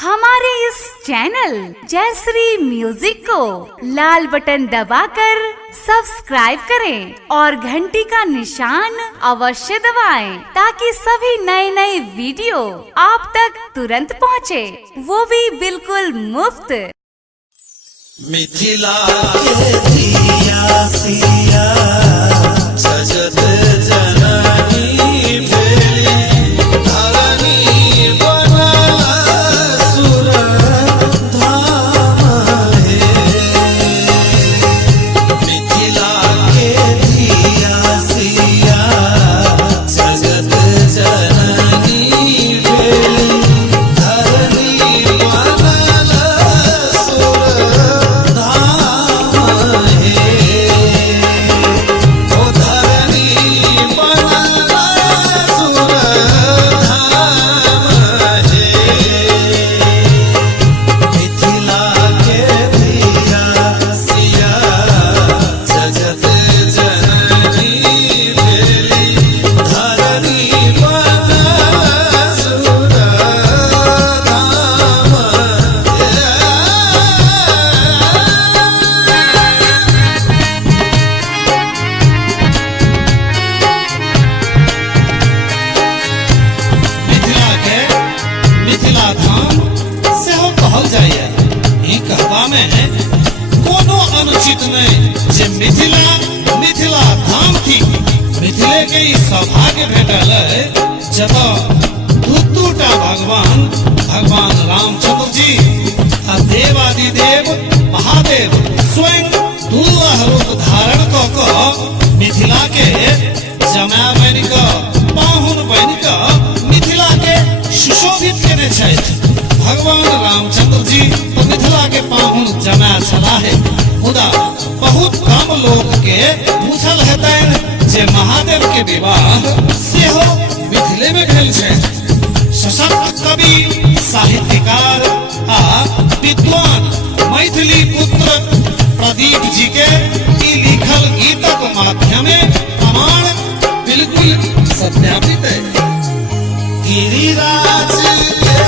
हमारे इस channel Jayashree music को लाल button दबाकर सब्सक्राइब करें और घंटी का निशान अवश्य दबाएं ताकि सभी नए नए वीडियो आप तक तुरंत पहुंचे, वो भी बिल्कुल मुफ्त। मिथिला के धिया सिया सजत जननी भेली धरनी बना सुर धाम हे। मिथिला के धिया सिया सजत जननी भेली धरनी बना सुर अनुचित नहीं जे मिथिला धाम थी। मिथिले के सौभाग्य भेटल जब दूटा भगवान रामचंद्र जी आ देवादिदेव महादेव स्वयं दुर्लभ रूप धारण क मिथिला के जमा बन क पाहुन बन क मिथिला के सुशोभित केने छथि। भगवान रामचंद्र जी तो मिथिला के पाहुन जमा छला है, मुदा बहुत कम लोग के पूछल हेतैन जे महादेव के विवाह सेहो मिथिले में भेल छै। सशक्त कवि साहित्यकार आ विद्वान मैथिली पुत्र प्रदीप जी के ई लिखल गीतक माध्यमे प्रमाण बिल्कुल सत्यापित है। गिरिराज जननी